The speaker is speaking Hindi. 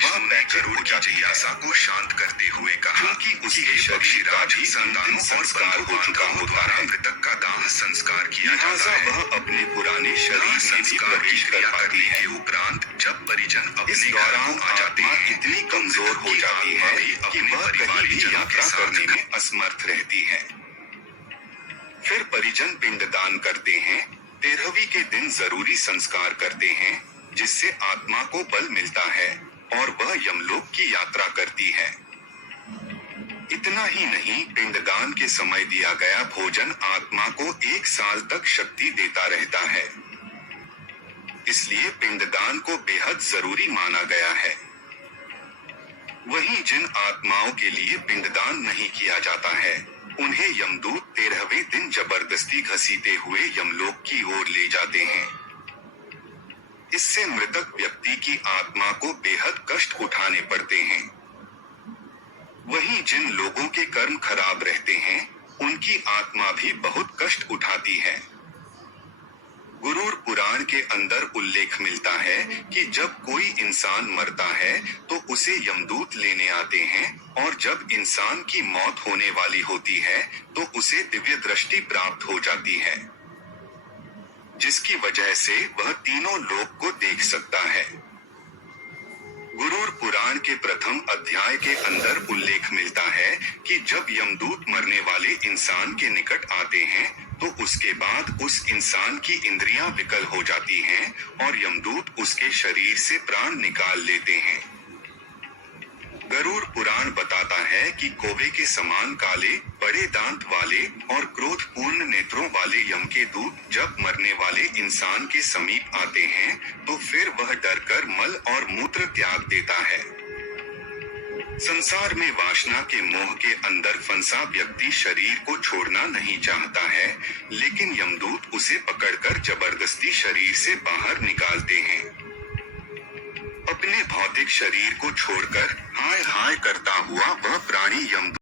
विष्णु ने गरुड़ की जिज्ञासा को शांत करते हुए कहा कि उसके शरीर का भी संतानों संस्कार हो चुका होता है। मृतक का दाह संस्कार किया जाता है। वह अपने पुराने शरीर में भी प्रवेश कर पाती है। उपरांत जब परिजन अपने दौरान आ जाते हैं, इतनी कमजोर हो जाती है कि वह परिवारजनों के साथ में असमर्थ रहती है। फिर परिजन पिंडदान करते हैं। 13वीं के दिन जरूरी संस्कार करते हैं, जिससे आत्मा को बल मिलता है और वह यमलोक की यात्रा करती है। इतना ही नहीं, पिंडदान के समय दिया गया भोजन आत्मा को 1 साल तक शक्ति देता रहता है। इसलिए पिंडदान को बेहद जरूरी माना गया है। वहीं जिन आत्माओं के लिए पिंडदान नहीं किया जाता है, उन्हें यमदूत 13वें दिन जबरदस्ती घसीटे हुए यमलोक की ओर ले जाते हैं। इससे मृतक व्यक्ति की आत्मा को बेहद कष्ट उठाने पड़ते हैं। वहीं जिन लोगों के कर्म खराब रहते हैं, उनकी आत्मा भी बहुत कष्ट उठाती है। गुरूर पुराण के अंदर उल्लेख मिलता है कि जब कोई इंसान मरता है तो उसे यमदूत लेने आते हैं, और जब इंसान की मौत होने वाली होती है तो उसे दिव्य दृष्टि प्राप्त हो जाती है, जिसकी वजह से वह तीनों लोक को देख सकता है। गुरूर पुराण के प्रथम अध्याय के अंदर उल्लेख मिलता है कि जब यमदूत मरने वाले इंसान के निकट आते हैं तो उसके बाद उस इंसान की इंद्रियां विकल हो जाती हैं और यमदूत उसके शरीर से प्राण निकाल लेते हैं। गरुड़ पुराण बताता है कि कौवे के समान काले, बड़े दांत वाले और क्रोधपूर्ण नेत्रों वाले यम के दूत जब मरने वाले इंसान के समीप आते हैं तो फिर वह डरकर मल और मूत्र त्याग देता है। संसार में वासना के मोह के अंदर फंसा व्यक्ति शरीर को छोड़ना नहीं चाहता है, लेकिन यमदूत उसे पकड़कर जबरदस्ती शरीर से बाहर निकालते हैं। अपने भौतिक शरीर को छोड़कर हाय हाय करता हुआ वह प्राणी यमदूत